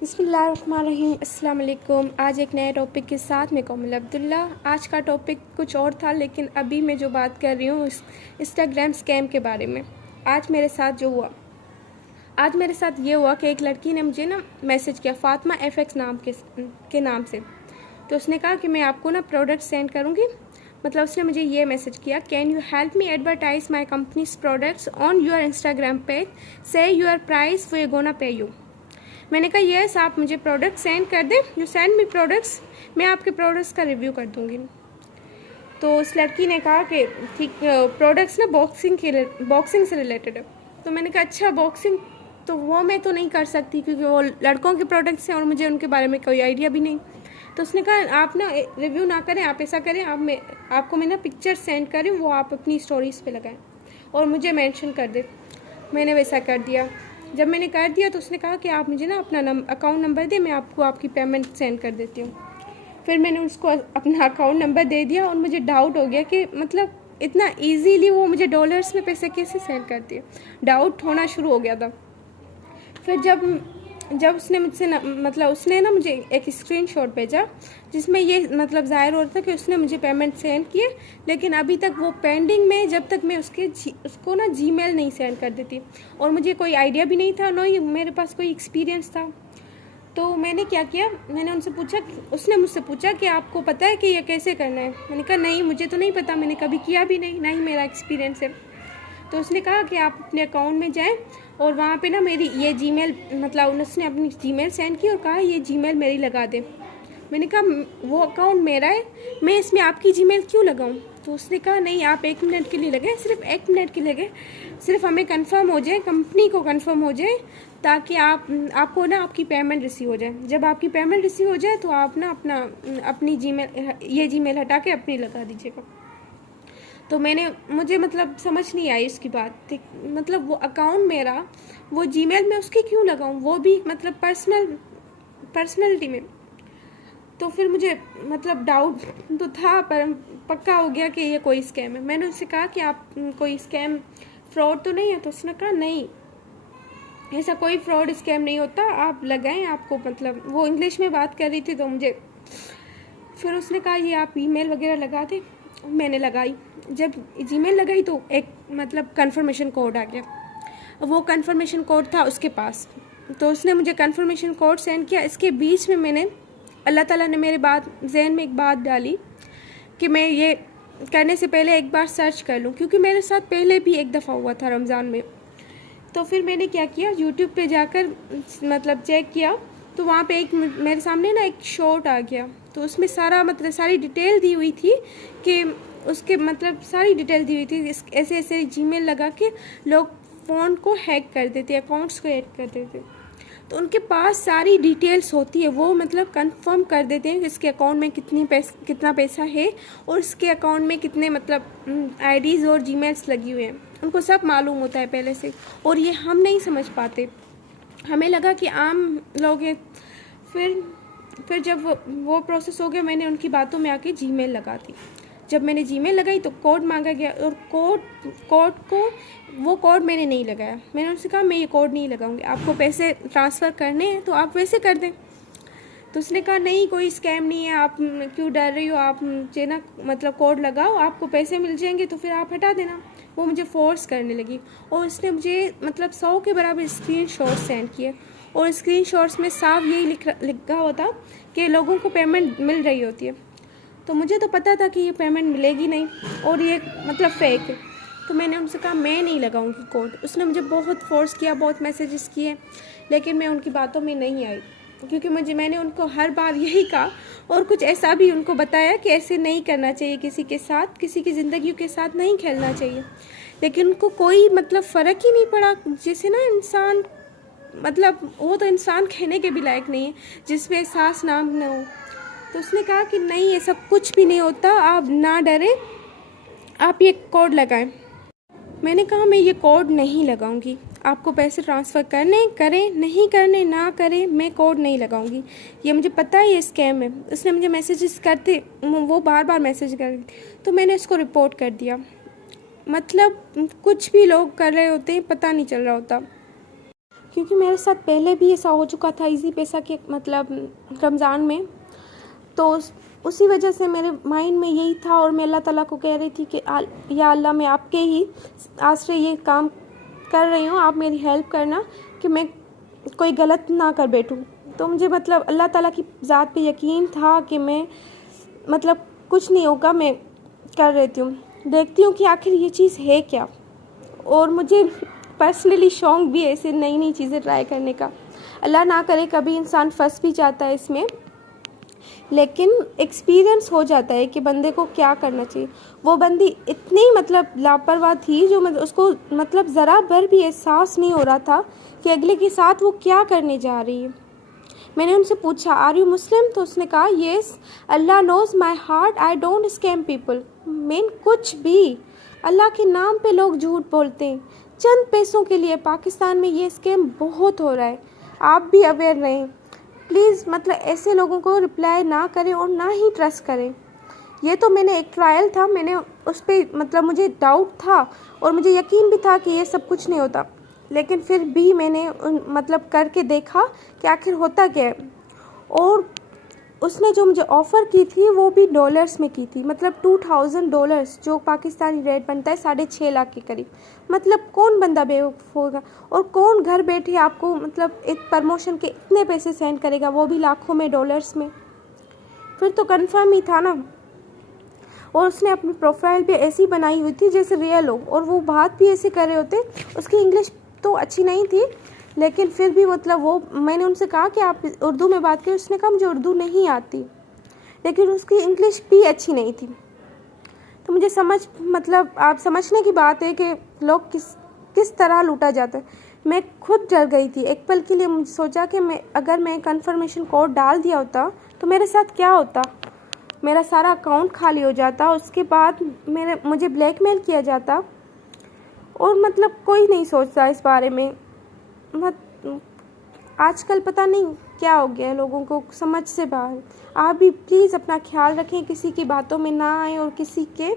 बिस्मिल्लाहिर्रहमानिर्रहीम। अस्सलाम वालेकुम। आज एक नए टॉपिक के साथ मैं कोमल अब्दुल्ला। आज का टॉपिक कुछ और था, लेकिन अभी मैं जो बात कर रही हूँ इंस्टाग्राम स्कैम के बारे में। आज मेरे साथ ये हुआ कि एक लड़की ने मुझे ना मैसेज किया, फातिमा FX नाम के नाम से। तो उसने कहा कि मैं आपको ना प्रोडक्ट सेंड करूँगी। मतलब उसने मुझे ये मैसेज किया, can you help me advertise my company's products on your Instagram page, say your price we gonna pay you. मैंने कहा यस, आप मुझे प्रोडक्ट सेंड कर दें, यू सेंड मी प्रोडक्ट्स, मैं आपके प्रोडक्ट्स का रिव्यू कर दूँगी। तो उस लड़की ने कहा कि ठीक, प्रोडक्ट्स ना बॉक्सिंग से रिलेटेड है। तो मैंने कहा अच्छा बॉक्सिंग, तो वो मैं तो नहीं कर सकती क्योंकि वो लड़कों के प्रोडक्ट्स हैं और मुझे उनके बारे में कोई आइडिया भी नहीं। तो उसने कहा आप ना रिव्यू ना करें, आप ऐसा करें, आपको मैं ना पिक्चर सेंड करें, वो आप अपनी स्टोरीज़ पे लगाएं और मुझे मेंशन कर दें। मैंने वैसा कर दिया। जब मैंने कर दिया तो उसने कहा कि आप मुझे ना अपना अकाउंट नंबर दें, मैं आपको आपकी पेमेंट सेंड कर देती हूँ। फिर मैंने उसको अपना अकाउंट नंबर दे दिया और मुझे डाउट हो गया कि मतलब इतना इजीली वो मुझे डॉलर्स में पैसे कैसे सेंड करती है। डाउट होना शुरू हो गया था। फिर जब उसने मुझसे उसने ना मुझे एक स्क्रीनशॉट भेजा जिसमें ये मतलब ज़ाहिर हो रहा था कि उसने मुझे पेमेंट सेंड किए, लेकिन अभी तक वो पेंडिंग में, जब तक मैं उसको ना जीमेल नहीं सेंड कर देती। और मुझे कोई आइडिया भी नहीं था, ना ही मेरे पास कोई एक्सपीरियंस था। तो मैंने क्या किया, मैंने उसने मुझसे पूछा कि आपको पता है कि ये कैसे करना है। मैंने कहा नहीं, मुझे तो नहीं पता, मैंने कभी किया भी नहीं, ना ही मेरा एक्सपीरियंस है। तो उसने कहा कि आप अपने अकाउंट में जाएं और वहाँ पे ना मेरी ये जीमेल, मतलब उसने अपनी जीमेल सेंड की और कहा ये जीमेल मेरी लगा दे। मैंने कहा वो अकाउंट मेरा है, मैं इसमें आपकी जीमेल क्यों लगाऊं। तो उसने कहा नहीं, आप 1 मिनट के लिए लगे, सिर्फ 1 मिनट के लिए लगे, सिर्फ हमें कंफर्म हो जाए, कंपनी को कंफर्म हो जाए, ताकि आपको ना आपकी पेमेंट रिसीव हो जाए। जब आपकी पेमेंट रिसीव हो जाए तो आप ना अपनी जीमेल हटा के अपनी लगा दीजिएगा। तो मुझे मतलब समझ नहीं आई उसकी बात। मतलब वो अकाउंट मेरा, वो जीमेल में उसकी क्यों लगाऊं, वो भी मतलब पर्सनैलिटी में। तो फिर मुझे मतलब डाउट तो था, पर पक्का हो गया कि ये कोई स्कैम है। मैंने उससे कहा कि आप कोई स्कैम फ्रॉड तो नहीं है। तो उसने कहा नहीं, ऐसा कोई फ्रॉड स्कैम नहीं होता, आप लगाएं, आपको मतलब वो इंग्लिश में बात कर रही थी। तो मुझे फिर उसने कहा ये आप ईमेल वगैरह लगा दें। मैंने लगाई। जब जीमेल लगाई तो एक मतलब कन्फर्मेशन कोड आ गया। वो कन्फर्मेशन कोड था उसके पास, तो उसने मुझे कन्फर्मेशन कोड सेंड किया। इसके बीच में मैंने, अल्लाह ताला ने मेरे जहन में एक बात डाली कि मैं ये करने से पहले एक बार सर्च कर लूँ, क्योंकि मेरे साथ पहले भी एक दफ़ा हुआ था रमज़ान में। तो फिर मैंने क्या किया, यूट्यूब पे जाकर मतलब चेक किया, तो वहाँ पे मेरे सामने ना एक शॉर्ट आ गया। तो उसमें सारी डिटेल दी हुई थी कि उसके मतलब सारी डिटेल दी हुई थी। ऐसे ऐसे जीमेल लगा के लोग फ़ोन को हैक कर देते, अकाउंट्स को हैक कर देते। तो उनके पास सारी डिटेल्स होती है, वो मतलब कंफर्म कर देते हैं कि इसके अकाउंट में कितना पैसा है और इसके अकाउंट में कितने मतलब आईडीज़ और जीमेल्स लगी हुए हैं। उनको सब मालूम होता है पहले से, और ये हम नहीं समझ पाते। हमें लगा कि आम लोग हैं। फिर जब वो प्रोसेस हो गया, मैंने उनकी बातों में आके जीमेल लगा दी। जब मैंने जीमेल लगाई तो कोड मांगा गया, और वो कोड मैंने नहीं लगाया। मैंने उनसे कहा मैं ये कोड नहीं लगाऊंगी, आपको पैसे ट्रांसफ़र करने हैं तो आप वैसे कर दें। तो उसने कहा नहीं, कोई स्कैम नहीं है, आप क्यों डर रही हो, आप मुझे ना मतलब कोड लगाओ, आपको पैसे मिल जाएंगे, तो फिर आप हटा देना। वो मुझे फोर्स करने लगी और उसने मुझे मतलब 100 के बराबर स्क्रीनशॉट सेंड किए, और स्क्रीनशॉट्स में साफ यही लिखा हुआ था कि लोगों को पेमेंट मिल रही होती है। तो मुझे तो पता था कि ये पेमेंट मिलेगी नहीं और ये मतलब फेक है। तो मैंने उनसे कहा मैं नहीं लगाऊंगी कोड। उसने मुझे बहुत फोर्स किया, बहुत मैसेजेस किए, लेकिन मैं उनकी बातों में नहीं आई, क्योंकि मैंने उनको हर बार यही कहा और कुछ ऐसा भी उनको बताया कि ऐसे नहीं करना चाहिए, किसी के साथ, किसी की ज़िंदगी के साथ नहीं खेलना चाहिए। लेकिन उनको कोई मतलब फ़र्क ही नहीं पड़ा। जैसे ना इंसान, मतलब वो तो इंसान कहने के भी लायक नहीं है जिसमें एहसास नाम न हो। तो उसने कहा कि नहीं, ये सब कुछ भी नहीं होता, आप ना डरें, आप ये कोड लगाएं। मैंने कहा मैं ये कोड नहीं लगाऊंगी, आपको पैसे ट्रांसफ़र करने करें, नहीं करने ना करें, मैं कोड नहीं लगाऊंगी, ये मुझे पता है ये स्कैम है। उसने मुझे मैसेजेस करते, वो बार बार मैसेज कर रही, तो मैंने उसको रिपोर्ट कर दिया। मतलब कुछ भी लोग कर रहे होते हैं, पता नहीं चल रहा होता। क्योंकि मेरे साथ पहले भी ऐसा हो चुका था इजी पैसा के मतलब रमज़ान में। तो उसी वजह से मेरे माइंड में यही था और मैं अल्लाह ताला को कह रही थी कि या अल्लाह, मैं आपके ही आसरे ये काम कर रही हूँ, आप मेरी हेल्प करना कि मैं कोई गलत ना कर बैठूँ। तो मुझे मतलब अल्लाह ताला की ज़ात पे यकीन था कि मैं मतलब कुछ नहीं होगा, मैं कर रहती हूँ, देखती हूँ कि आखिर ये चीज़ है क्या। और मुझे पर्सनली शौक़ भी है ऐसे नई नई चीज़ें ट्राई करने का। अल्लाह ना करे कभी इंसान फंस भी जाता है इसमें, लेकिन एक्सपीरियंस हो जाता है कि बंदे को क्या करना चाहिए। वो बंदी इतनी मतलब लापरवाह थी जो उसको मतलब ज़रा भर भी एहसास नहीं हो रहा था कि अगले के साथ वो क्या करने जा रही है। मैंने उनसे पूछा, आर यू मुस्लिम? तो उसने कहा, yes, Allah knows my heart, I don't scam people. Mean कुछ भी, अल्लाह के नाम पे लोग झूठ बोलते हैं चंद पैसों के लिए। पाकिस्तान में ये स्कैम बहुत हो रहा है, आप भी अवेयर रहें प्लीज़। मतलब ऐसे लोगों को रिप्लाई ना करें और ना ही ट्रस्ट करें। ये तो मैंने एक ट्रायल था, मैंने उस पर मतलब मुझे डाउट था और मुझे यकीन भी था कि ये सब कुछ नहीं होता, लेकिन फिर भी मैंने मतलब करके देखा कि आखिर होता क्या है। और उसने जो मुझे ऑफ़र की थी वो भी डॉलर्स में की थी, मतलब $2000, जो पाकिस्तानी रेट बनता है 6.5 लाख के करीब। मतलब कौन बंदा बेवकूफ़ होगा और कौन घर बैठे आपको मतलब एक प्रमोशन के इतने पैसे सेंड करेगा, वो भी लाखों में, डॉलर्स में। फिर तो कंफर्म ही था ना। और उसने अपनी प्रोफाइल भी ऐसी बनाई हुई थी जैसे रियल हो, और वो बात भी ऐसे कर रहे होते। उसकी इंग्लिश तो अच्छी नहीं थी, लेकिन फिर भी मतलब वो, मैंने उनसे कहा कि आप उर्दू में बात करें, उसने कहा मुझे उर्दू नहीं आती, लेकिन उसकी इंग्लिश भी अच्छी नहीं थी। तो मुझे मतलब आप समझने की बात है कि लोग किस तरह लूटा जाता है। मैं खुद डर गई थी एक पल के लिए। मुझे सोचा कि अगर मैं कंफर्मेशन कोड डाल दिया होता तो मेरे साथ क्या होता। मेरा सारा अकाउंट खाली हो जाता, उसके बाद मुझे ब्लैकमेल किया जाता। और मतलब कोई नहीं सोचता इस बारे में। आजकल पता नहीं क्या हो गया है, लोगों को समझ से बाहर। आप भी प्लीज़ अपना ख्याल रखें, किसी की बातों में ना आए और किसी के